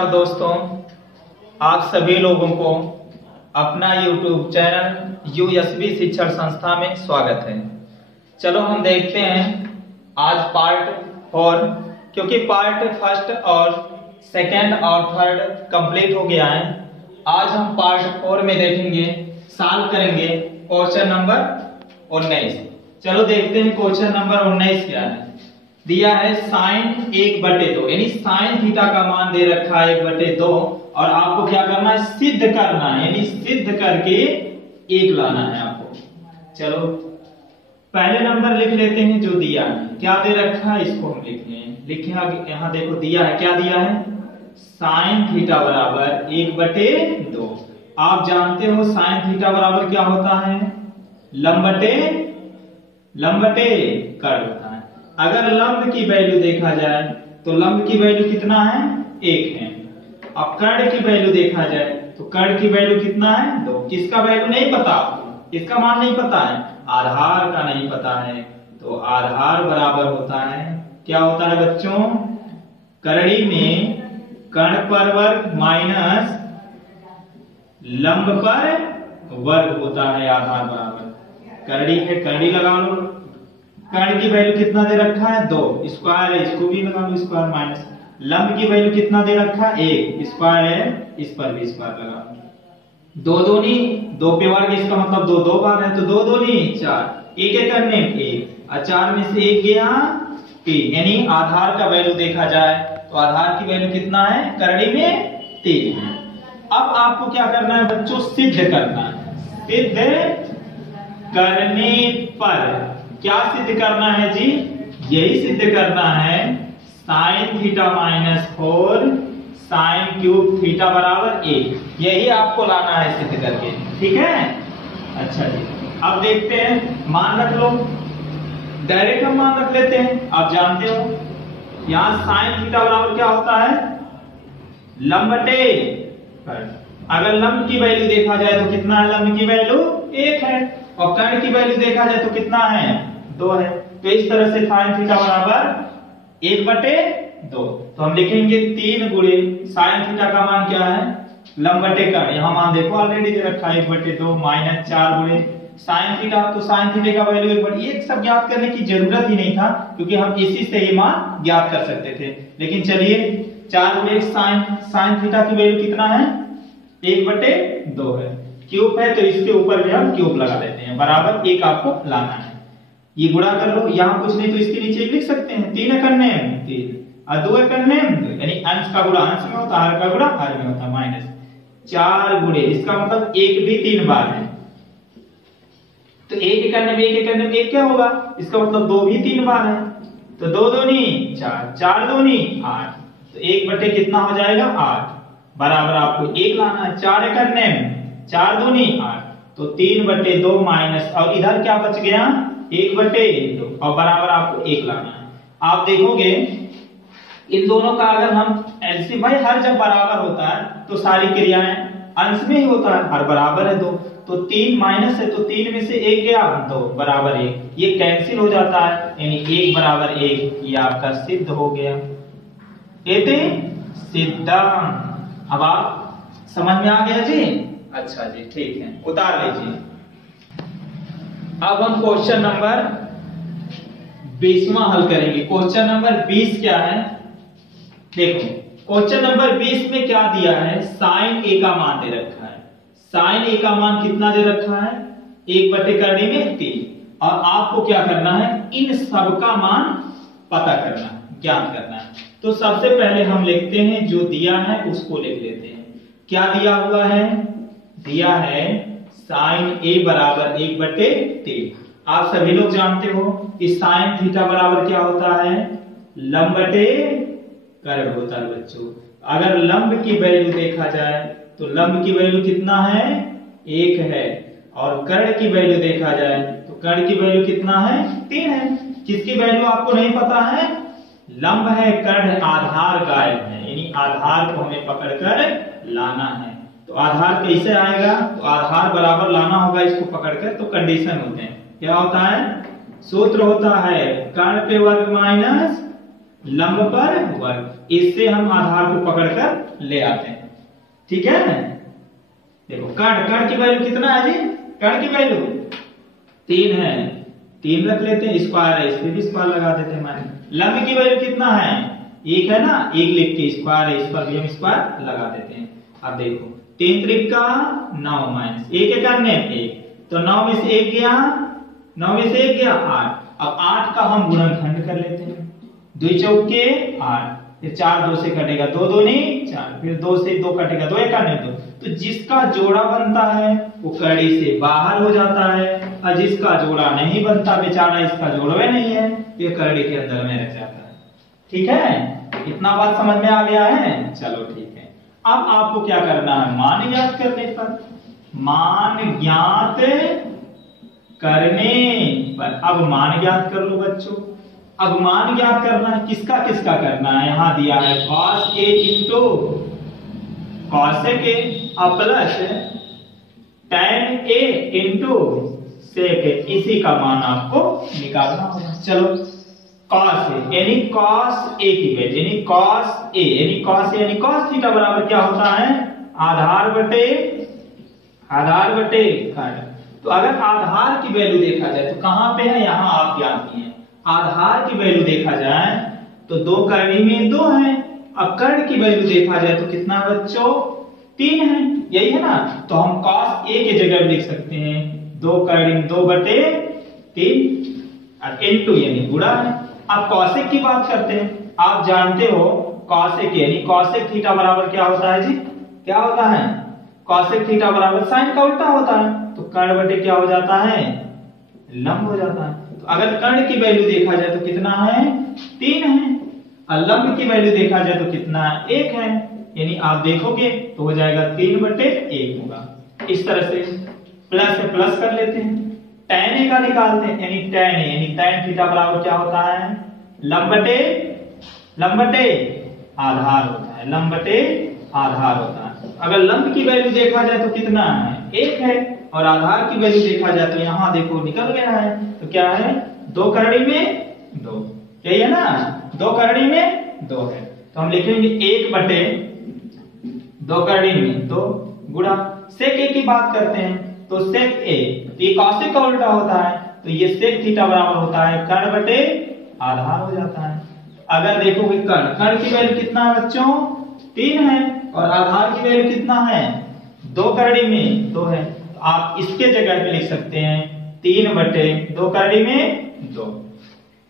नमस्कार दोस्तों, आप सभी लोगों को अपना YouTube चैनल यूएसबी शिक्षण संस्था में स्वागत है। चलो हम देखते हैं आज पार्ट 4, क्योंकि पार्ट फर्स्ट और सेकंड और थर्ड कंप्लीट हो गया है। आज हम पार्ट 4 में देखेंगे, सॉल्व करेंगे क्वेश्चन नंबर 19। चलो देखते हैं क्वेश्चन नंबर 19 क्या है। दिया है साइन 1/2, यानी साइन थीटा का मान दे रखा है 1/2 और आपको क्या करना है, सिद्ध करना है, यानी सिद्ध करके 1 लाना है आपको। चलो पहले नंबर लिख लेते हैं जो दिया है, क्या दे रखा है इसको हम लिख लें। लिखे यहां देखो दिया है, क्या दिया है, साइन थीटा बराबर 1/2। आप जानते हो साइन थीटा बराबर क्या होता है, लंब बटे कर्ण होता है। अगर लंब की वैल्यू देखा जाए तो लंब की वैल्यू कितना है, 1 है। अब कर्ण की वैल्यू देखा जाए तो कर्ण की वैल्यू कितना है, 2। किसका वैल्यू नहीं पता आपको, इसका मान नहीं पता है, आधार का नहीं पता है। तो आधार बराबर होता है, क्या होता है बच्चों, करड़ी में कर्ण पर वर्ग माइनस लंब पर वर्ग होता है। आधार बराबर करड़ी है, करड़ी लगा लो, कर्ण की वैल्यू कितना दे रखा है, 2। स्क्वायर है, इसको भी लगा लो स्क्वायर, माइनस लंब की वैल्यू कितना दे रखा है, 1। स्क्वायर है, इस पर भी स्क्वायर लगा लो। 2 दूनी 2 पे वर्ग, इसका मतलब 2 2 बार है, तो 2 दूनी 4, 1 1 करने 1 और 4 में से 1 गया 3। यानी आधार का वैल्यू देखा जाए तो आधार की वैल्यू कितना है, करड़ी में 3 है। अब आपको क्या करना है बच्चों, सिद्ध करना है। सिद्ध करने पर क्या सिद्ध करना है जी, यही सिद्ध करना है sine theta minus 4 sine cube theta बराबर 1। यही आपको लाना है सिद्ध करके, ठीक है। अच्छा जी, अब देखते हैं, मान रख लो, डायरेक्ट हम मान रख लेते हैं। आप जानते हो यहां साइन थीटा बराबर क्या होता है, लंब बटे कर्ण। अगर लंब की वैल्यू देखा जाए तो कितना है, लंब की वैल्यू 1 है और कर्ण की वैल्यू देखा जाए तो कितना है, 2 है। तो इस तरह से साइन थीटा बराबर 1/2। तो हम लिखेंगे 3 गुणे साइन थीटा का मान क्या है, लंब बटे कर्ण। यहां मान देखो ऑलरेडी दे रखा है 1/2 माइनस 4 गुणे साइन थीटा। तो साइन थीटा का वैल्यू 1/2, ये सब ज्ञात करने की जरूरत ही नहीं था क्योंकि हम इसी से ही मान ज्ञात कर सकते थे। लेकिन चलिए 4 गुणे साइन थीटा की वैल्यू कितना है, 1/2 है। क्यूब है तो इसके ऊपर भी हम क्यूब लगा देते हैं, बराबर 1 आपको लाना है। ये गुणा कर लो, यहां कुछ नहीं तो इसके नीचे लिख सकते हैं, 3 करने 3 और 2 करने 2, यानी अंश का गुणा अंश में होता है, हर का गुणा हर में होता है, माइनस 4 गुणे, इसका मतलब 1 भी 3 बार है। तो 1 करने में 1 क्या होगा, इसका मतलब 2 भी 3 बार है। तो 2 दूनी 4, 4 दूनी 8, तो 1/, कितना हो जाएगा 8, बराबर आपको 1 लाना है। 4 करने 4 दूनी 8, तो 3/2 माइनस, और इधर क्या बच गया, 1/2 और बराबर आपको 1 लाना है। आप देखोगे इन दोनों का अगर हम एलसीएम, भाई हर जब बराबर होता है तो सारी क्रियाएं अंश में ही होता है, हर बराबर है 2, तो 3 माइनस है तो 3 में से 1 गया 2 बराबर 1, ये कैंसिल हो जाता है, यानी 1 बराबर 1, ये आपका सिद्ध हो गया। कहते सिद्धम। अब आप समझ में आ गया जी, अच्छा जी ठीक है, उतार लीजिए। अब हम क्वेश्चन नंबर 20वां हल करेंगे। क्वेश्चन नंबर 20 क्या है, देखो क्वेश्चन नंबर 20 में क्या दिया है, साइन ए का मान दे रखा है। साइन ए का मान कितना दे रखा है, 1/करड़ी में 3, और आपको क्या करना है, इन सब का मान पता करना है, ज्ञात करना है। तो सबसे पहले हम लिखते हैं जो दिया है उसको लिख लेते हैं। क्या दिया हुआ है, दिया है साइन ए बराबर 1/3। आप सभी लोग जानते हो कि साइन थीटा बराबर क्या होता है, लंब बटे कर्ण होता है बच्चों। अगर लंब की वैल्यू देखा जाए तो लंब की वैल्यू कितना है, 1 है, और कर्ण की वैल्यू देखा जाए तो कर्ण की वैल्यू कितना है, 3 है। किसकी वैल्यू आपको नहीं पता है, लंब है, कर्ण आधार गायब है, यानी आधार को हमें पकड़कर लाना है। तो आधार कैसे आएगा, तो आधार बराबर लाना होगा इसको पकड़कर, तो कंडीशन होते हैं, क्या होता है, सूत्र होता है कर्ण पे वर्ग माइनस लंब पर वर्ग। इससे हम आधार को पकड़कर ले आते हैं। ठीक है, देखो कर्ण की वैल्यू कितना है जी? कर्ण की वैल्यू 3 है, 3 रख लेते हैं। स्क्वायर है, इस पे भी स्क्वायर लगा देते हैं हमारे। लंब की वैल्यू कितना है? 1 है ना, 1 लिख के स्क्वायर है, इस पर भी हम स्क्वायर लगा देते हैं। अब देखो 3 त्रिका 9 माइनस 1 है करने 1, तो 9 में से 1 गया, 9 में से 1 गया 8। अब 8 का हम गुणनखंड कर लेते हैं। 2 चौके 8, फिर 4 2 से कटेगा, 2 दूनी 4, फिर 2 से 2 कटेगा, 2 एक 2। तो जिसका जोड़ा बनता है वो कड़ी से बाहर हो जाता है, और जिसका जोड़ा नहीं बनता बेचारा, इसका जोड़वे नहीं है, ये कड़ी के अंदर में रह जाता है। ठीक है, इतना बात समझ में आ गया है? चलो ठीक है। अब आपको क्या करना है? मान ज्ञात करने पर, मान ज्ञात करने पर अब मान ज्ञात कर लो बच्चों। अब मान ज्ञात करना है, किसका किसका करना है? यहां दिया है cos a into cosec a plus tan a into sec a, इसी का मान आपको निकालना होगा। चलो cos a यानी cos a की वैल्यू यानी cos a यानी cos थीटा बराबर क्या होता है? आधार बटे कर्ण। तो अगर आधार की वैल्यू देखा जाए तो कहां पे है? यहां आप जानती हैं। आधार की वैल्यू देखा जाए तो 2 करनी में 2 है। अब कर्ण की वैल्यू देखा जाए तो कितना बच्चों? 3 है, यही है ना। तो हम cos a के जगह लिख सकते हैं 2 करनी में 2 बटे 3 और इनटू यानी गुणा है। अब cosec की बात करते हैं। आप जानते हो cosec यानी cosec थीटा बराबर क्या होता है जी? क्या होता है? cosec थीटा बराबर sin का उल्टा होता है। तो कर्ण बटे क्या हो जाता है? लंब हो जाता है। तो अगर कर्ण की वैल्यू देखा जाए तो कितना है? 3 है, और लंब की वैल्यू देखा जाए तो कितना है? 1 है। यानी आप देखोगे तो हो जाएगा 3 बटे 1 होगा। इस तरह से प्लस से प्लस कर लेते हैं, tan a का निकालते हैं, यानी tan थीटा बराबर क्या होता है? लंब बटे आधार होता है, लंब बटे आधार होता है। अगर लंब की वैल्यू देखा जाए तो कितना है? 1 है, और आधार की वैल्यू देखा जाए तो यहां देखो निकल गया है। तो क्या है? 2 करनी में 2, यही है ना, 2 करनी में 2 है। तो हम लिखेंगे 1 बटे 2 करनी में 2 गुणा sec a की बात करते हैं तो sec a, तो ये cosec का उल्टा होता है, तो ये sec थीटा बराबर होता है कर्ण बटे आधार हो जाता है। अगर देखोगे कर्ण की वैल्यू कितना है बच्चों? 3 है, और आधार की वैल्यू कितना है? 2 करनी में 2 है। तो आप इसके जगह पे लिख सकते हैं 3 बटे 2 करनी में 2।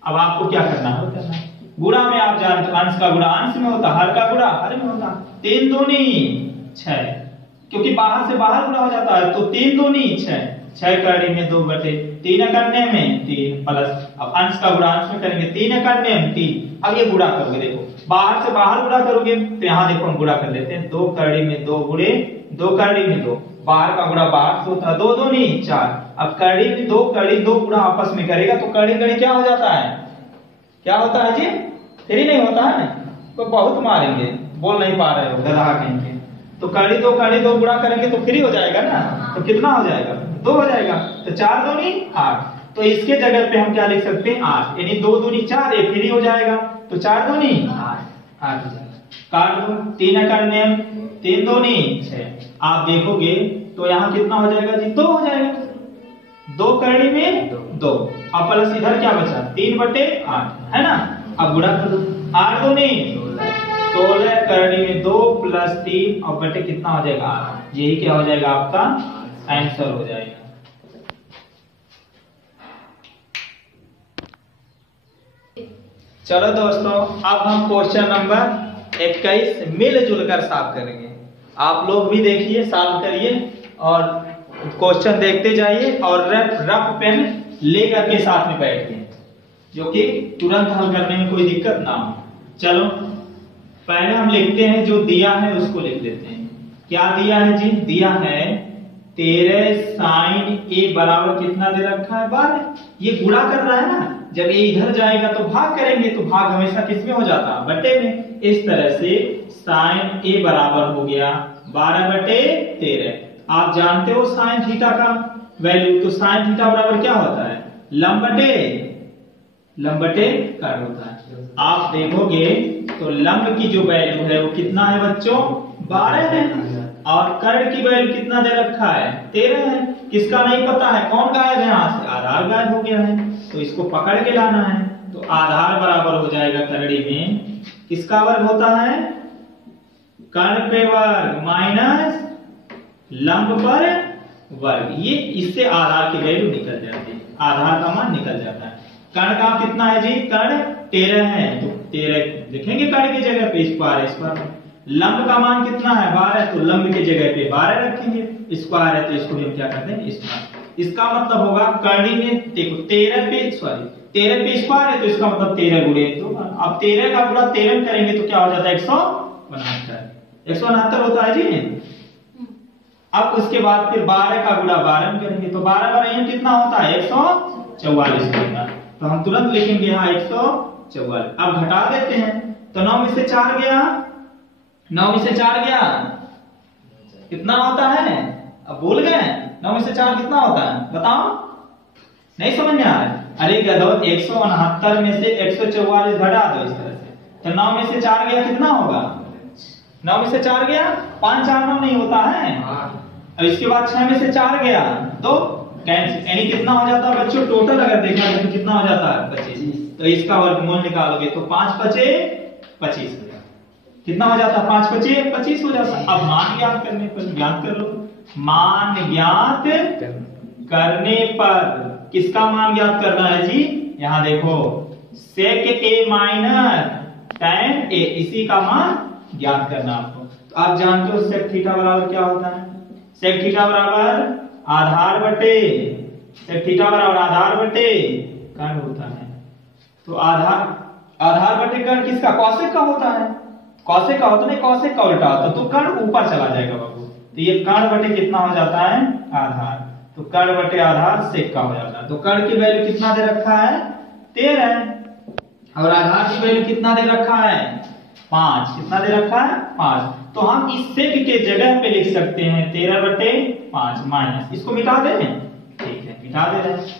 अब आपको क्या करना है? गुणा में आप जानते हो अंश का गुणा अंश में होता, हर का गुणा हर में होता। 3 दूनी 6, क्योंकि बाहर से बाहर गुणा हो जाता है, तो 3 दूनी 6, 6 करने में 2 बटे 3 करने में 3 प्लस अब अंश का गुणा अंश में करेंगे 3 करने में 3। अब ये गुणा करोगे, देखो बाहर से बाहर गुणा करोगे तो यहाँ देखो हम गुणा कर लेते हैं 2 करने में 2 गुणे 2 करने में 2, बाहर का गुणा बाहर से होता है 2 दूनी 4। अब कड़ी में 2 गुणा आपस में करेगा तो कड़ी क्या हो जाता है? क्या होता है जी? 3 नहीं होता है, तो बहुत मारेंगे, बोल नहीं पा रहे हो, गधा कहेंगे। तो कड़ी 2 गुणा करेंगे तो 3 हो जाएगा ना, तो कितना हो जाएगा? 2 हो जाएगा। तो 4 दूनी 8, तो इसके जगह पे हम क्या लिख सकते हैं? 8, यानी 2 दूनी 4, ये 3 हो जाएगा, तो 4 दूनी 8 हो जाएगा। काट दो, 3 करने 3 दूनी 6। आप देखोगे तो यहाँ कितना हो जाएगा जी? 2 हो जाएगा। 2 करने में 2, अब प्लस इधर क्या बचा? 3 बटे 8 है ना। अब गुणा कर दो, 8 दूनी 16 करने में 2 प्लस 3 और बटे कितना हो जाएगा? 8। यही क्या हो जाएगा? आपका आंसर हो जाएगा। चलो दोस्तों, अब हम क्वेश्चन नंबर 21 मिलजुल कर सॉल्व करेंगे। आप लोग भी देखिए, सॉल्व करिए और क्वेश्चन देखते जाइए और रफ पेन लेकर के साथ में बैठिए, जो कि तुरंत हल करने में कोई दिक्कत ना हो। चलो पहले हम लिखते हैं, जो दिया है उसको लिख लेते हैं। क्या दिया है जी? दिया है 13 sin a बराबर कितना दे रखा है? 12। ये गुणा कर रहा है ना, जब ये इधर जाएगा तो भाग करेंगे, तो भाग हमेशा किसमें हो जाता है? बटे में। इस तरह से sin a बराबर हो गया 12 बटे 13। आप जानते हो sin थीटा का वैल्यू, तो sin थीटा बराबर क्या होता है? लंब बटे कर्ण होता है। आप देखोगे तो लंब की जो वैल्यू है वो कितना है बच्चों, 12 है, और कर्ण की वैल्यू कितना दे रखा है, 13 है। किसका नहीं पता है, कौन गायब है यहाँ से, आधार गायब हो गया है, तो इसको पकड़ के लाना है। तो आधार बराबर हो जाएगा करड़ी में किसका वर्ग होता है, कर्ण पे वर्ग माइनस लंब पर वर्ग। ये इससे आधार की वैल्यू निकल जाती है, आधार का मान निकल जाता है। कर्ण का कितना है जी, कर्ण 13 है, तो 13 लिखेंगे कर्ण की जगह पे स्क्वायर। लंब का मान कितना है, 12, तो लंब की जगह पे 12 रखेंगे, स्क्वायर है तो इसको हम क्या करते हैं, स्क्वायर। इसका मतलब होगा कर्णी में देखो 13 पे स्क्वायर है, तो इसका मतलब 13 गुणे 2। अब 13 का गुणा 13 करेंगे तो क्या हो जाता है, 169 होता है जी। अब उसके बाद फिर 12 का गुणा 12 करेंगे तो 12 बार यहाँ कितना होता है, 144 होता है। तो हम तुरंत लिखेंगे यहाँ 144। अब घटा देते हैं तो 9 में से 4 गया, 9 में से 4 गया कितना होता है, अब भूल गए, 9 में से 4 कितना होता है बताओ, नहीं समझ में आ रहा है। अरे गधो 169 में से 144 घटा दो इस तरह से, तो 9 में से 4 गया कितना होगा, 9 में से 4 गया 5 4 9 नहीं होता है। अब इसके बाद 6 में से 4 गया तो कैंसिल, यानी कितना हो जाता है बच्चों, टोटल अगर देखा जाए तो कितना हो जाता है 25। तो इसका वर्गमूल निकालोगे तो 5 5 25 हो जाता, कितना हो जाता है, 5 5 25 हो जाता है। अब मान ज्ञात करने पर, ज्ञात कर लो, मान ज्ञात करने पर किसका मान ज्ञात करना है जी, यहाँ देखो sec a minus tan a, इसी का मान ज्ञात करना आपको। तो आप जानते हो sec थीटा बराबर क्या होता है, sec थीटा बराबर आधार बटे, sec थीटा बराबर आधार बटे कर्ण होता है। तो आधार बटे कर्ण किसका, cosec का होता है, cosec का होता नहीं, cosec का उल्टा होता, तो कर्ण ऊपर चला जाएगा बाबू। तो ये कर्ण बटे कितना हो जाता है, आधार, तो कर्ण बटे आधार sec का हो जाता है। तो कर्ण की वैल्यू कितना दे रखा है, 13, और आधार की वैल्यू कितना दे रखा है, 5। कितना दे रखा है, 5। तो हम इस sec के जगह पे लिख सकते हैं 13 बटे 5 माइनस, इसको मिटा दे, ठीक है मिटा दे रहे।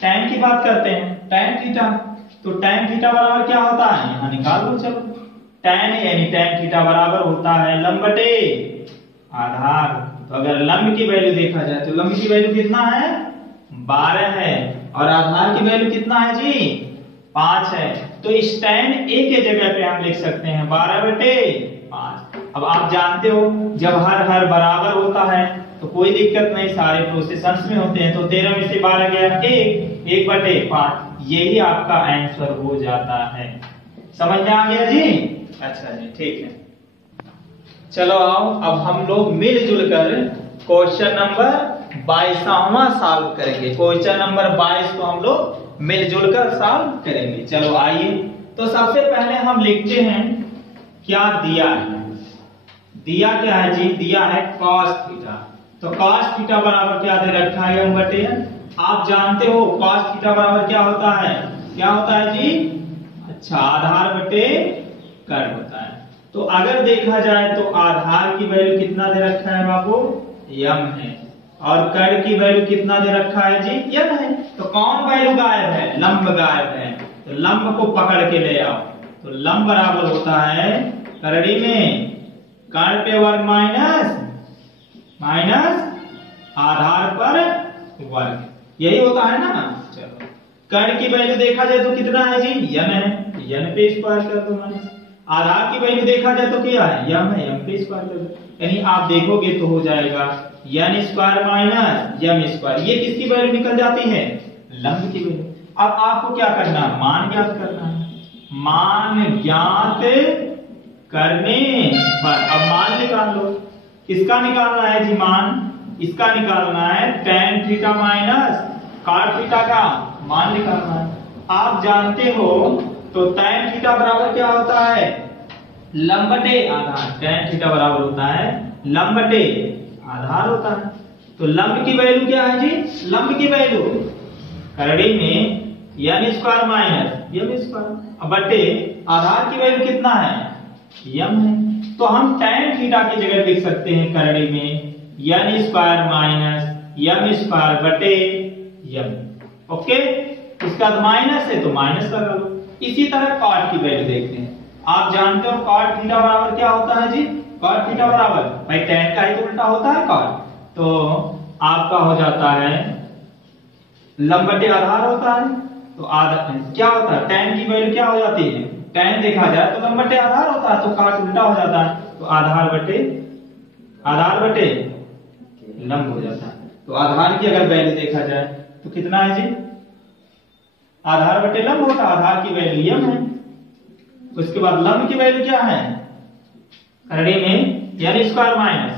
tan की बात करते हैं, tan थीटा, तो tan थीटा बराबर क्या होता है, यहाँ निकाल लो चलो, tan यानी tan थीटा बराबर होता है लंब बटे आधार। तो अगर लंब की वैल्यू देखा जाए तो लंब की वैल्यू कितना है, 12 है, और आधार की वैल्यू कितना है जी, 5 है। तो इस tan a के जगह पे हम लिख सकते हैं 12 बटे 5। अब आप जानते हो जब हर बराबर होता है तो कोई दिक्कत नहीं, सारे प्रोसेशंस में होते हैं। तो 13 में से 12 गया 1 बटे 5, यही आपका आंसर हो जाता है। समझ में आ गया जी, अच्छा जी ठीक है। चलो आओ अब हम लोग मिलजुल कर क्वेश्चन नंबर 22वां सॉल्व करेंगे। क्वेश्चन नंबर 22 को हम लोग मिलजुल कर सॉल्व करेंगे। चलो आइए, तो सबसे पहले हम लिखते हैं क्या दिया है, दिया क्या है जी, दिया है cos थीटा। तो cos थीटा बराबर क्या दे रखा है, m बटे n। आप जानते हो cos थीटा बराबर क्या होता है, क्या होता है जी, अच्छा आधार बटे कर्ण होता है। तो अगर देखा जाए तो आधार की वैल्यू कितना दे रखा है बाबू, m है, और कर्ण की वैल्यू कितना दे रखा है जी, n है। तो कौन वैल्यू गायब है, लंब गायब है, तो लंब को पकड़ के ले आओ। तो लंब बराबर होता है करड़ी में कर्ण पे वर्ग माइनस आधार पर वर्ग, यही होता है ना। चलो कर्ण की वैल्यू देखा जाए तो कितना है जी, n है, n पे स्क्वायर कर दो माइनस। आधार की वैल्यू देखा जाए तो क्या है, m है, m पे स्क्वायर कर दो। यानी आप देखोगे तो हो जाएगा n square minus m square, ये किसकी वैल्यू निकल जाती है, लंब की वैल्यू। अब आपको क्या करना है, मान ज्ञात करना है। मान ज्ञात करने पर अब मान निकाल लो, किसका निकालना है जी मान, इसका निकालना है tan theta minus cot theta का मान निकालना है। आप जानते हो तो tan थीटा बराबर क्या होता है, लंब बटे आधार, tan थीटा बराबर होता है लंब बटे आधार होता है। तो लंब की वैल्यू क्या है जी, लंब की वैल्यू करड़ी में n square minus m square बटे आधार की वैल्यू कितना है, m है। तो हम tan थीटा की जगह लिख सकते हैं करड़ी में n square minus m square बटे m। ओके, इसका माइनस है तो माइनस लगा लो, इसी तरह कॉट की वैल्यू देखते हैं। आप जानते हो कॉट थीटा बराबर क्या होता है जी? कॉट थीटा बराबर भाई tan का ही तो उल्टा होता है कॉट, तो आपका हो जाता है लंब बटे आधार होता है। तो आधार क्या होता है, tan की वैल्यू क्या हो जाती है, tan देखा जाए तो लंब बटे आधार होता है, तो कॉट उल्टा हो जाता है, तो आधार बटे लंब हो जाता है। तो आधार की अगर वैल्यू देखा जाए तो कितना है जी, आधार बटे लंब होता है, आधार की वैल्यू m है। उसके बाद लंब की वैल्यू क्या है, करड़ी में यानी स्क्वायर माइनस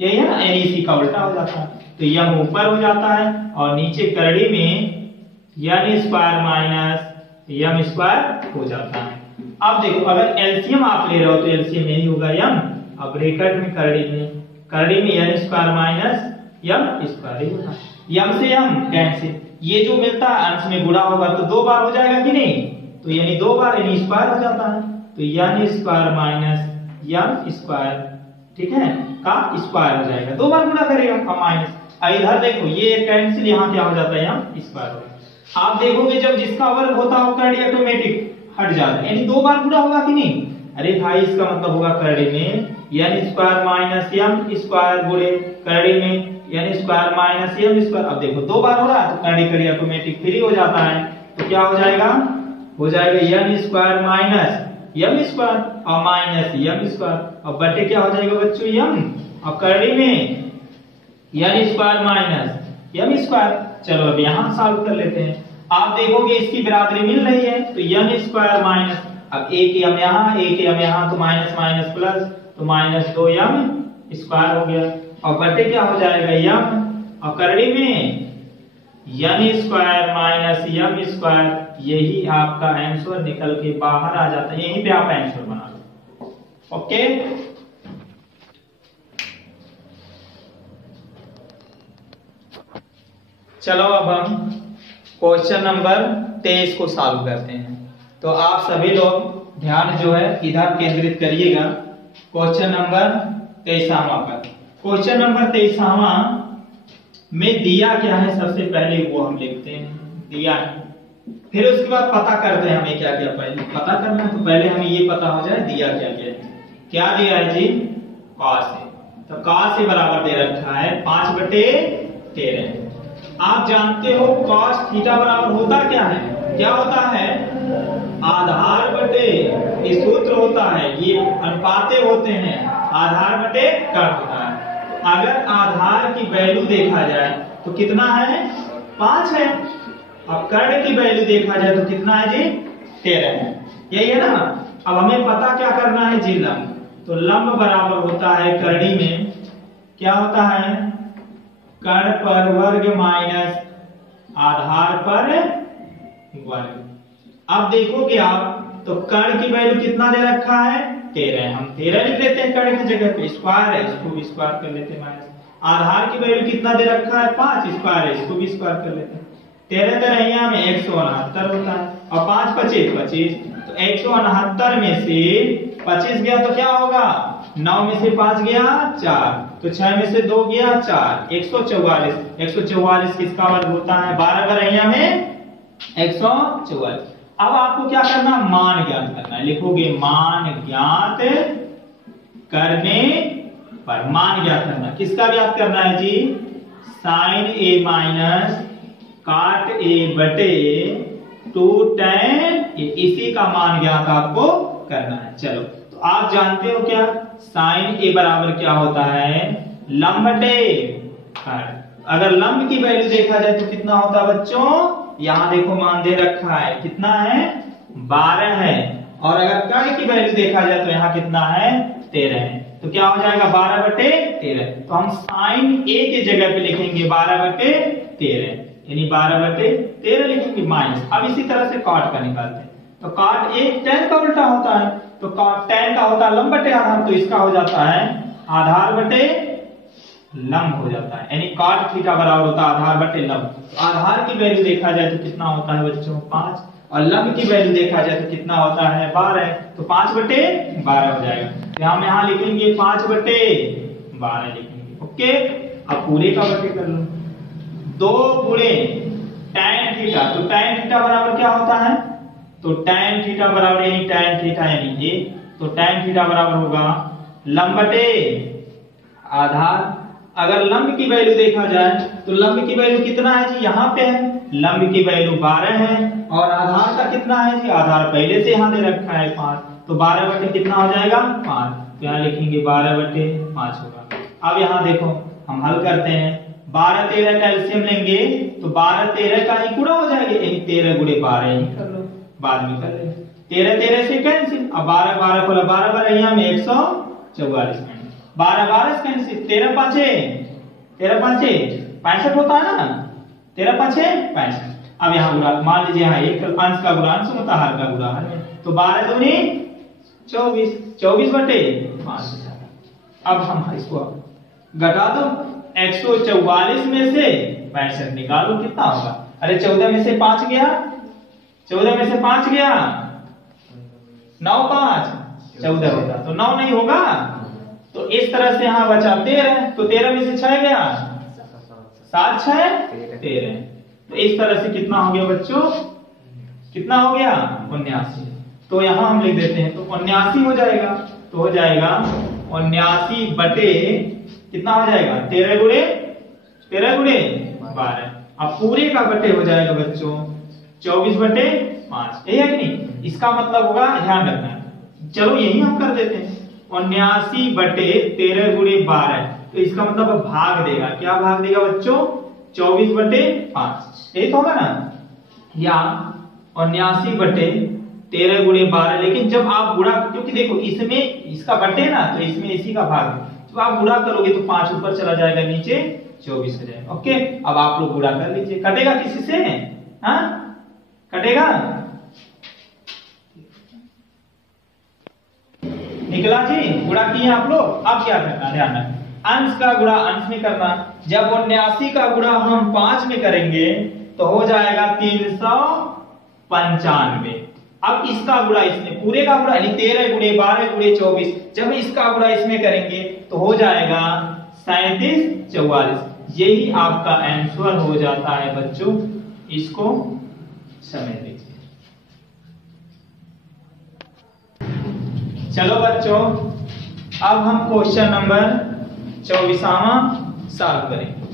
यही है ना, इसी का उल्टा हो जाता है, तो यम ऊपर हो जाता है और नीचे करड़ी में यानी स्क्वायर माइनस यम स्क्वायर हो जाता है। अब देखो अगर एलसीएम आप ले रहे हो तो एलसीएम यही होगा यम, अब ब्रैकेट में करड़ी में यानी स्क्वायर माइनस यम स्क्वायर ही होगा, यम से यम tan से ये जो मिलता है अंश में गुणा होगा तो 2 बार हो जाएगा कि नहीं, तो यानी 2 बार यानी स्क्वायर हो जाता है, तो यानी स्क्वायर माइनस यम स्क्वायर, ठीक है, का स्क्वायर हो जाएगा, 2 बार गुणा करेगा का माइनस। इधर देखो ये कैंसिल, यहाँ क्या हो जाता है यम स्क्वायर हो। आप देखोगे जब जिसका वर्ग होता है वो करड़ी ऑटोमेटिक हट जाता है, यानी 2 बार गुणा होगा कि नहीं, अरे भाई इसका मतलब होगा करड़ी में यानी स्क्वायर माइनस यम स्क्वायर गुणे करड़ी में यानी स्क्वायर माइनस यम स्क्वायर। अब देखो 2 बार हो रहा है तो करड़ी ऑटोमेटिक फ्री हो जाता है, तो क्या हो जाएगा यम स्क्वायर माइनस यम स्क्वायर और माइनस यम स्क्वायर, अब बटे क्या हो जाएगा बच्चों यम, अब करड़ी में यानी स्क्वायर माइनस यम स्क्वायर। चलो अब यहाँ सॉल्व कर लेते हैं। आप देखोगे इसकी बराबरी मिल रही है, तो यम स्क्वायर माइनस, अब एक यम यहाँ तो माइनस माइनस प्लस, तो माइनस 2 यम स्क्वायर हो गया, और बटे क्या हो जाएगा यम, और करड़ी में यानी स्क्वायर माइनस यम स्क्वायर, यही आपका आंसर निकल के बाहर आ जाता है, यहीं पे आप आंसर बना लो। ओके, चलो अब हम क्वेश्चन नंबर 23 को सॉल्व करते हैं। तो आप सभी लोग ध्यान जो है इधर केंद्रित करिएगा, क्वेश्चन नंबर 23वां पर। क्वेश्चन नंबर 23वां में दिया क्या है, सबसे पहले वो हम लिखते हैं, दिया है, फिर उसके बाद पता करते हैं हमें क्या क्या पहले पता करना है, तो पहले हमें ये पता हो जाए दिया क्या क्या है। क्या दिया है जी, cos है, तो cos बराबर दे रखा है 5/13। आप जानते हो cos थीटा बराबर होता क्या है, क्या होता है, आधार बटे, ये सूत्र होता है, ये अनुपाते होते हैं, आधार बटे कट होता है। अगर आधार की वैल्यू देखा जाए तो कितना है, 5 है, अब कर्ण की वैल्यू देखा जाए तो कितना है जी, 13 है, यही है ना। अब हमें पता क्या करना है जी, लंब, तो लंब बराबर होता है करड़ी में क्या होता है, कर्ण पर वर्ग माइनस आधार पर वर्ग। अब देखोगे आप तो कर्ण की वैल्यू कितना दे रखा है, 13, हम 13 लिख लेते हैं, कर्ण की जगह पे स्क्वायर है, इसको भी स्क्वायर कर लेते हैं, माइनस आधार की वैल्यू कितना दे रखा है, 5, स्क्वायर है, इसको भी स्क्वायर कर लेते हैं, 13 तरह में 169 होता है, और 5 25 25, तो 169 में से 25 गया तो क्या होगा, 9 में से 5 गया 4, तो 6 में से 2 गया 4, 144, 144 किसका वर्ग होता है, 12 तरह में 144। अब आपको क्या करना, मान ज्ञात करना है, लिखोगे मान ज्ञात करने पर, मान ज्ञात करना, किसका ज्ञात करना है जी, साइन ए माइनस काट ए बटे 2 tan ए, इसी का मान ज्ञात आपको करना है। चलो तो आप जानते हो क्या, साइन ए बराबर क्या होता है, लंब बटे कट। अगर लंब की वैल्यू देखा जाए तो कितना होता है बच्चों, यहाँ देखो मान दे रखा है, कितना है, 12 है, और अगर कर्ण की वैल्यू देखा जाए तो यहाँ कितना है, 13 है, तो क्या हो जाएगा 12/13। तो हम साइन ए की जगह पे लिखेंगे 12/13, यानी 12/13 लिखेंगे माइनस। अब इसी तरह से कॉट का निकालते हैं, तो कॉट एक tan का उल्टा होता है, तो कॉट tan का होता है लंब बटे आधार, तो इसका हो जाता है आधार बटे लंब हो जाता है, यानी cot थीटा बराबर होता है आधार बटे लंब। तो आधार की वैल्यू देखा जाए तो कितना होता है बच्चों, 5, और लंब की वैल्यू देखा जाए तो कितना होता है, 12, तो 5/12 हो जाएगा, तो हम यहाँ लिखेंगे 5/12 लिखेंगे। ओके, अब पूरे का बटे कर लो, 2 गुणे tan थीटा, तो tan थीटा बराबर क्या होता है, तो tan थीटा बराबर यानी tan थीटा यानी ये, तो tan थीटा बराबर होगा लंब बटे आधार। अगर लंब की वैल्यू देखा जाए तो लंब की वैल्यू कितना है जी, यहाँ पे है, लंब की वैल्यू 12 है और आधार का कितना है जी, आधार पहले से यहाँ दे रखा है 5, तो 12 बटे कितना हो जाएगा 5, तो यहाँ लिखेंगे 12 बटे 5 होगा। अब यहाँ देखो हम हल करते हैं, 12 13 का एलसीएम लेंगे तो 12 13 का ही गुणा हो जाएगा, यानी 13 गुणे 12 ही कर लो, बाद में कर लेंगे, 13 13 से कैंसिल, अब 12 12 को 12 12 यहाँ में 144 में 12 12 से कैंसिल, 13 5 65 होता है ना, 13 5 65। अब यहाँ गुणा मान लीजिए यहाँ एक अंश का गुणा अंश होता है, हर का गुणा हर में, तो 12 दूनी 24, 24 बटे 5। अब हम इसको घटा दो, 144 में से 65 निकालो कितना होगा, अरे 14 में से 5 गया, 14 में से 5 गया 9 5 14 होता, तो 9 नहीं होगा, तो इस तरह से यहाँ बचा 13, तो 13 में से 6 गया 7 6 13, तो इस तरह से कितना हो गया बच्चों, कितना हो गया 79, तो यहाँ हम लिख देते हैं, तो 79 हो जाएगा, तो हो जाएगा 79 बटे कितना हो जाएगा 13 गुणे 12, अब पूरे का बटे हो जाएगा बच्चों 24 बटे 5, यही है कि नहीं, इसका मतलब होगा, ध्यान रखना, चलो यही हम कर देते हैं, 79 बटे 13 गुणे 12, तो इसका मतलब भाग देगा, क्या भाग देगा बच्चों 24 बटे 5, यही तो होगा ना, या 79 बटे 13 गुणे 12, लेकिन जब आप गुणा, क्योंकि देखो इसमें इसका बटे ना, तो इसमें इसी का भाग, तो आप गुणा करोगे तो 5 ऊपर चला जाएगा, नीचे 24 हो जाएगा। ओके, अब आप लोग गुणा कर लीजिए, कटेगा किसी से, हाँ कटेगा, निकला जी, गुणा किए आप लोग। अब क्या करना, ध्यान रखना, अंश का गुणा अंश में करना, जब 79 का गुणा हम 5 में करेंगे तो हो जाएगा 395, अब इसका गुणा इसमें, पूरे का गुणा यानी 13 गुणे 12 गुणे 24, जब इसका गुणा इसमें करेंगे तो हो जाएगा 37 44, यही आपका आंसर हो जाता है बच्चों, इसको समझ लीजिए। चलो बच्चों, अब हम क्वेश्चन नंबर 24वां सॉल्व करेंगे।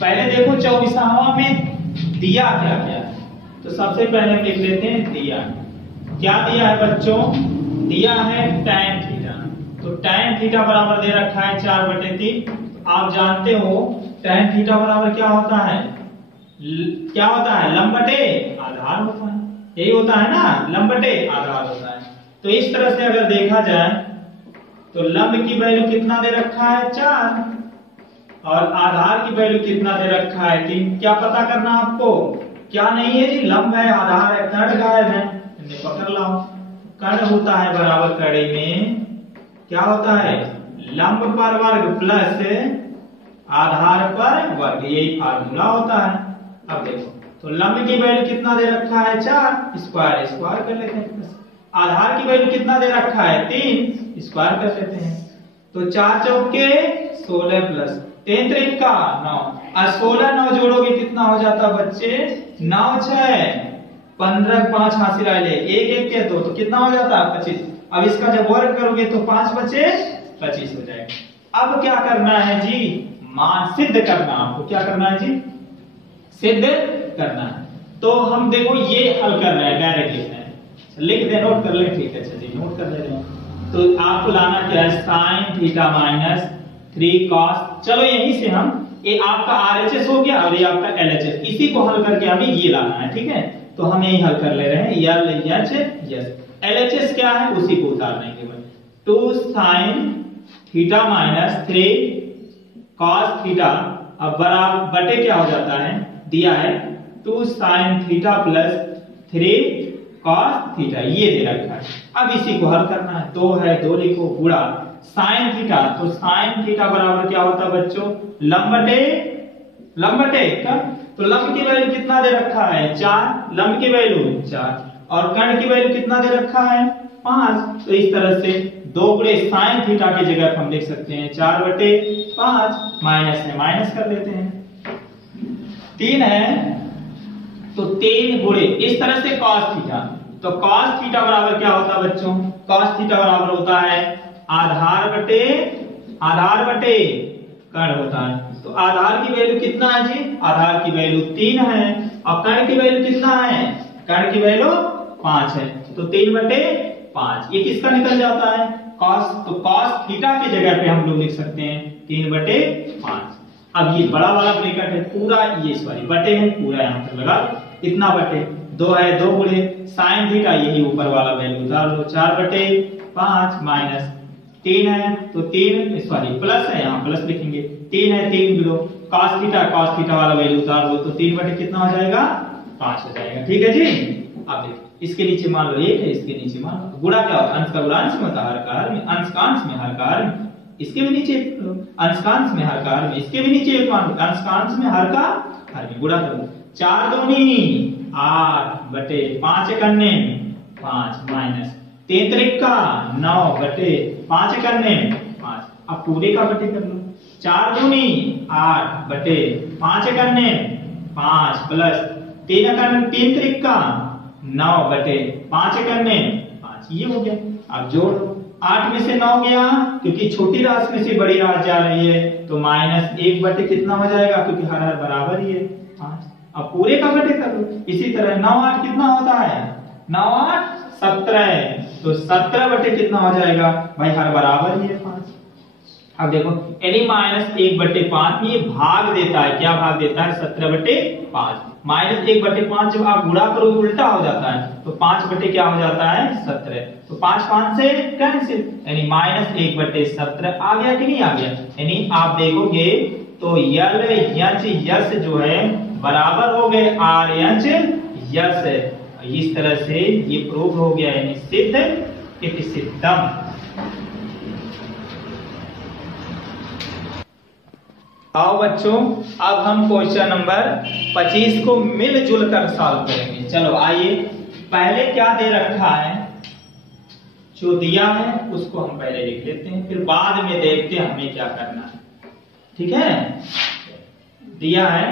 पहले देखो 24वां में दिया क्या क्या, तो सबसे पहले हम लिख लेते हैं दिया, क्या दिया है बच्चों, दिया है tan थीटा, तो tan थीटा बराबर दे रखा है 4/3, आप जानते हो tan थीटा बराबर क्या होता है, क्या होता है लंब बटे आधार होता है, यही होता है ना, लंब बटे आधार होता है। तो इस तरह से अगर देखा जाए तो लंब की वैल्यू कितना दे रखा है 4 और आधार की वैल्यू कितना दे रखा है 3, क्या पता करना आपको, क्या नहीं है जी, लंब है आधार है कर्ण गायब है, पकड़ लाओ, कर्ण होता है बराबर कड़ी में क्या होता है लंब पर वर्ग प्लस आधार पर वर्ग, यही फार्मूला होता है। अब देखो, तो लंब की वैल्यू कितना दे रखा है 4, स्क्वायर स्क्वायर कर लेते हैं, आधार की वैल्यू कितना दे रखा है 3, स्क्वायर कर लेते हैं, तो 4 चौके 16 प्लस 3 3 का 9, और 16 9 जोड़ोगे कितना हो जाता बच्चे 9 6 15 5 हासिल ले, 1 1 के तो कितना हो जाता 25, अब इसका जब वर्ग करोगे तो 5 बचे 25 हो जाएगा। अब क्या करना है जी, मान सिद्ध करना, आपको क्या करना है जी, सिद्ध करना है। तो हम देखो ये हल कर रहे हैं, डायरेक्ट लिखना है, लिख दे, नोट कर ले, ठीक है, अच्छा जी नोट कर ले रहे हैं। तो आपको लाना क्या है sin थीटा माइनस 3 cos, चलो यहीं से हम, ये आपका RHS हो गया और ये आपका LHS, इसी को हल करके हमें ये लाना है, ठीक है, तो हम यही हल कर ले रहे हैं, LHS, LHS क्या है उसी को उतारना है केवल, 2 sin theta minus 3 cos theta, अब बराबर बटे क्या हो जाता है, दिया है 2 sin theta plus 3 cos theta, ये दे रखा है। अब इसी को हल करना है, 2 है 2 लिखो, गुणा sin थीटा, तो sin थीटा बराबर क्या होता है बच्चों लंब बटे का, तो लंब की वैल्यू कितना दे रखा है 4, लंब की वैल्यू 4 और कर्ण की वैल्यू कितना दे रखा है 5, तो इस तरह से 2 गुणे sin थीटा की जगह हम लिख सकते हैं 4/5, माइनस है माइनस कर लेते हैं, 3 है तो 3 गुणे इस तरह से cos थीटा, तो cos थीटा बराबर क्या होता है बच्चों? cos थीटा बराबर होता है आधार बटे कर्ण होता है। तो आधार की वैल्यू कितना है जी? आधार की वैल्यू 3 है और कर्ण की वैल्यू कितना है? कर्ण की वैल्यू 5 है। तो 3/5 ये किसका निकल जाता है? cos। तो cos थीटा की जगह पे हम लोग लिख सकते हैं 3/5। अब ये बड़ा वाला ब्रैकेट है पूरा, ये सॉरी बटे है पूरा, यहाँ पर लगा इतना बटे 2 है, 2 गुणे sin थीटा, यही ऊपर वाला वैल्यू उतार लो 4/5 माइनस 3 है तो 3 सॉरी प्लस है, यहाँ प्लस लिखेंगे 3 है 3 गुणो cos थीटा वाला वैल्यू उतार लो तो 3 बटे कितना हो जाएगा? 5 हो जाएगा। ठीक है जी। अब देखो इसके नीचे मान लो 1 है, इसके नीचे मान लो गुणा क्या होता है? अंश का गुणा अंश में होता है, हर का हर में, अंश का अंश में, हर का हर में, इसके भी नीचे अंश का अंश में, हर का हर में, इसके भी नीचे एक मान लो अंश का अंश में, हर का हर में, गुणा करो 4 दूनी 8 बटे 5 करने 5 माइनस 3 त्रिका 9 बटे 5 करने 5। अब पूरे का बटे कर लो 4 दूनी 8 बटे 5 करने 5 प्लस 3 त्रिका 9 बटे 5 करने 5, ये हो गया। अब जोड़ 8 में से 9 गया क्योंकि छोटी राशि में से बड़ी राशि जा रही है तो माइनस 1 बटे कितना हो जाएगा? क्योंकि हर हर बराबर ही है 5। अब पूरे का बटे कर लो। इसी तरह 9 8 कितना होता है? 9 8 17, तो 17 बटे कितना हो जाएगा भाई? हर बराबर ही है 5। अब देखो यानी -1/5 ये भाग देता है, क्या भाग देता है? 17/5। -1/5 जब आप गुणा करोगे उल्टा हो जाता है तो 5 बटे क्या हो जाता है? 17। तो 5 5 से कैंसिल, यानी -1/17 आ गया कि नहीं आ गया? यानी आप देखोगे तो यल यच यस जो है बराबर हो गए आर यच यस। इस तरह से ये प्रूव हो गया, यानी सिद्ध इति सिद्धम। आओ बच्चों अब हम क्वेश्चन नंबर 25 को मिलजुल कर सॉल्व करेंगे। चलो आइए, पहले क्या दे रखा है, जो दिया है उसको हम पहले लिख लेते हैं, फिर बाद में देखते हैं हमें क्या करना है। ठीक है, दिया है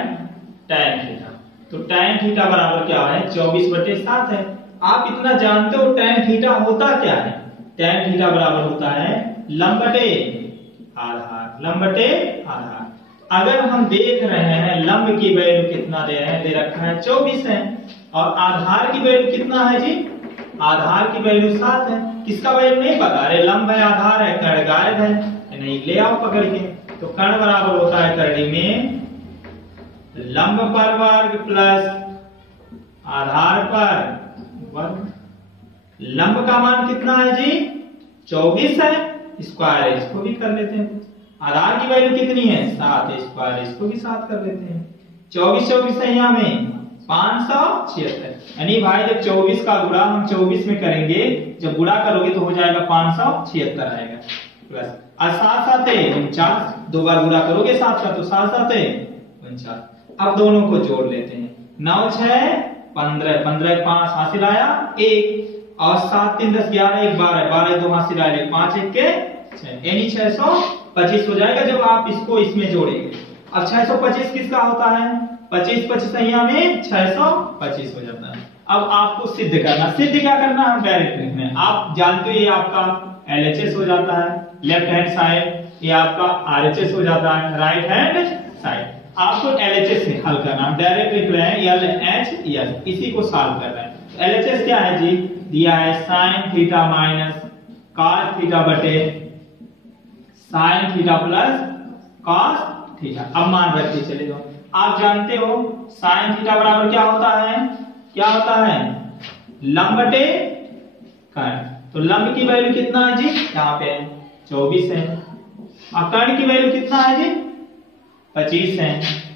tan थीटा, तो tan थीटा बराबर क्या है? 24/7 है। आप इतना जानते हो tan थीटा होता क्या है? tan थीटा बराबर होता है लंब बटे आधार, लंब बटे आधार। अगर हम देख रहे हैं लंब की वैल्यू कितना दे रहे हैं, दे रखा है 24 है, और आधार की वैल्यू कितना है जी? आधार की वैल्यू 7 है। किसका वैल्यू नहीं पता? अरे लंब है, आधार है, कर्ण गायब है, नहीं ले आओ पकड़ के। तो कर्ण बराबर होता है कर्णी में लंब पर वर्ग प्लस आधार पर वर्ग। लंब का मान कितना है जी? 24 है, स्क्वायर है, इसको भी कर लेते हैं। आधार की वैल्यू कितनी है? 7 है, स्क्वायर इसको भी 7 कर लेते हैं। 24 है यहाँ में 576, यानी भाई जब 24 का गुणा हम 24 में करेंगे, जब गुणा करोगे तो हो जाएगा 576 आएगा, प्लस और 7 7 49, 2 बार गुणा करोगे 7 का तो 7 7 49। अब दोनों को जोड़ लेते हैं, 9 6 15, 15 5 हासिल आया 1, और 7 3 10 11 1 12, 12 2 हासिल आया 5 1 के 6, यानी 625 हो जाएगा जब आप इसको इसमें जोड़ेंगे। अब 625 किसका होता है? 25 25 यहाँ में 625 हो जाता है। अब आपको सिद्ध करना, सिद्ध क्या करना है? डायरेक्ट लिखना है। आप जानते हो ये आपका LHS हो जाता है लेफ्ट हैंड साइड, ये आपका RHS हो जाता है राइट हैंड साइड। आपको LHS में हल करना, हम डायरेक्ट लिख रहे हैं LHS, इसी को सॉल्व कर रहे हैं। LHS क्या है जी? दिया है sin theta minus cos theta बटे sin theta plus cos theta. अब मान रखते चले जाओ, आप जानते हो sin थीटा बराबर क्या होता है? क्या होता है? लंब बटे कर्ण। तो लंब की वैल्यू कितना है जी? यहाँ पे 24 है, और कर्ण की वैल्यू कितना है जी? 25 है,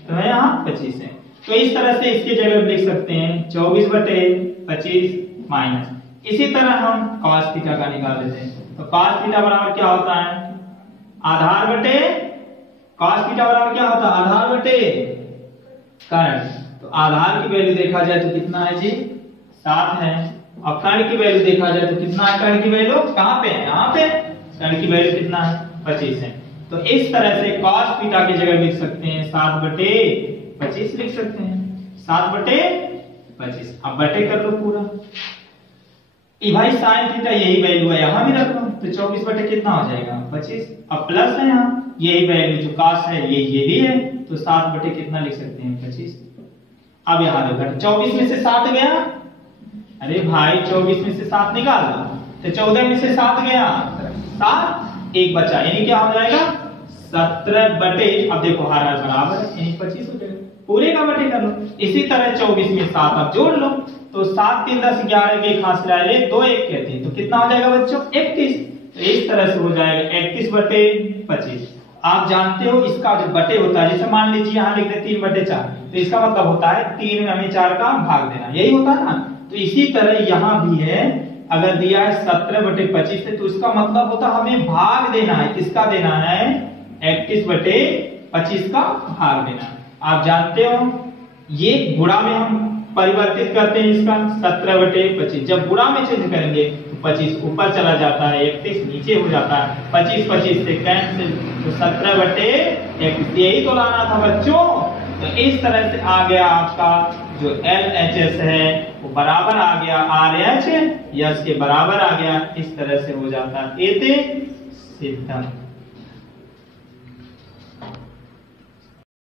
तो यहाँ 25 है। तो इस तरह से इसके जगह लिख सकते हैं 24/25 माइनस, इसी तरह हम cos थीटा का निकाल लेते हैं। तो cos थीटा बराबर क्या होता है? आधार बटे cos थीटा बराबर क्या होता है? आधार बटे कर्ण। तो आधार की वैल्यू देखा जाए तो कितना है जी? 7 है, और कर्ण की वैल्यू देखा जाए तो कितना है? कर्ण की वैल्यू कहाँ पे है? यहाँ पे। कर्ण की वैल्यू कितना है? 25 है। तो इस तरह से cos थीटा की जगह लिख सकते हैं 7/25 लिख सकते हैं, 7/25। अब बटे कर लो पूरा, ये भाई साइन थीटा यही वैल्यू है, यहाँ भी रख लो तो 24 बटे कितना हो जाएगा 25। अब प्लस है यहाँ यही वैल्यू जो काश है ये भी है, तो 7 बटे कितना लिख सकते हैं 25। अब यहाँ देखो 24 में से 7 गया, अरे भाई 24 में से 7 निकाल दो तो 14 में से 7 गया 7, एक बचा, यानी क्या हो जाएगा 17 बटे, अब देखो हर बराबर है यानी 25 हो जाएगा, पूरे का बटे कर लो। इसी तरह 24 में 7 अब जोड़ लो तो 7 3 10 11 के खास ले 2 1 कहते हैं, तो कितना हो जाएगा बच्चों 31। तो इस तरह से हो जाएगा 31 बटे 25। आप जानते हो इसका जो बटे होता है, जैसे मान लीजिए यहाँ लिख दे 3 बटे 4, तो इसका मतलब होता है 3 में हमें 4 का भाग देना, यही होता है ना। तो इसी तरह यहाँ भी है, अगर दिया है 17 बटे 25 से, तो इसका मतलब होता है हमें भाग देना है, किसका देना है 31 बटे 25 का भाग देना। आप जानते हो ये गुणा में हम परिवर्तित करते हैं इसका 17 बटे 25, जब गुणा में चेंज करेंगे तो 25 ऊपर चला जाता है 31 नीचे हो जाता है, 25 25 से कैंसिल, तो 17 बटे 31 यही तो लाना था बच्चों। तो इस तरह से आ गया आपका जो LHS है वो बराबर आ गया RH यस के बराबर आ गया, इस तरह से हो जाता है एते सिद्धम।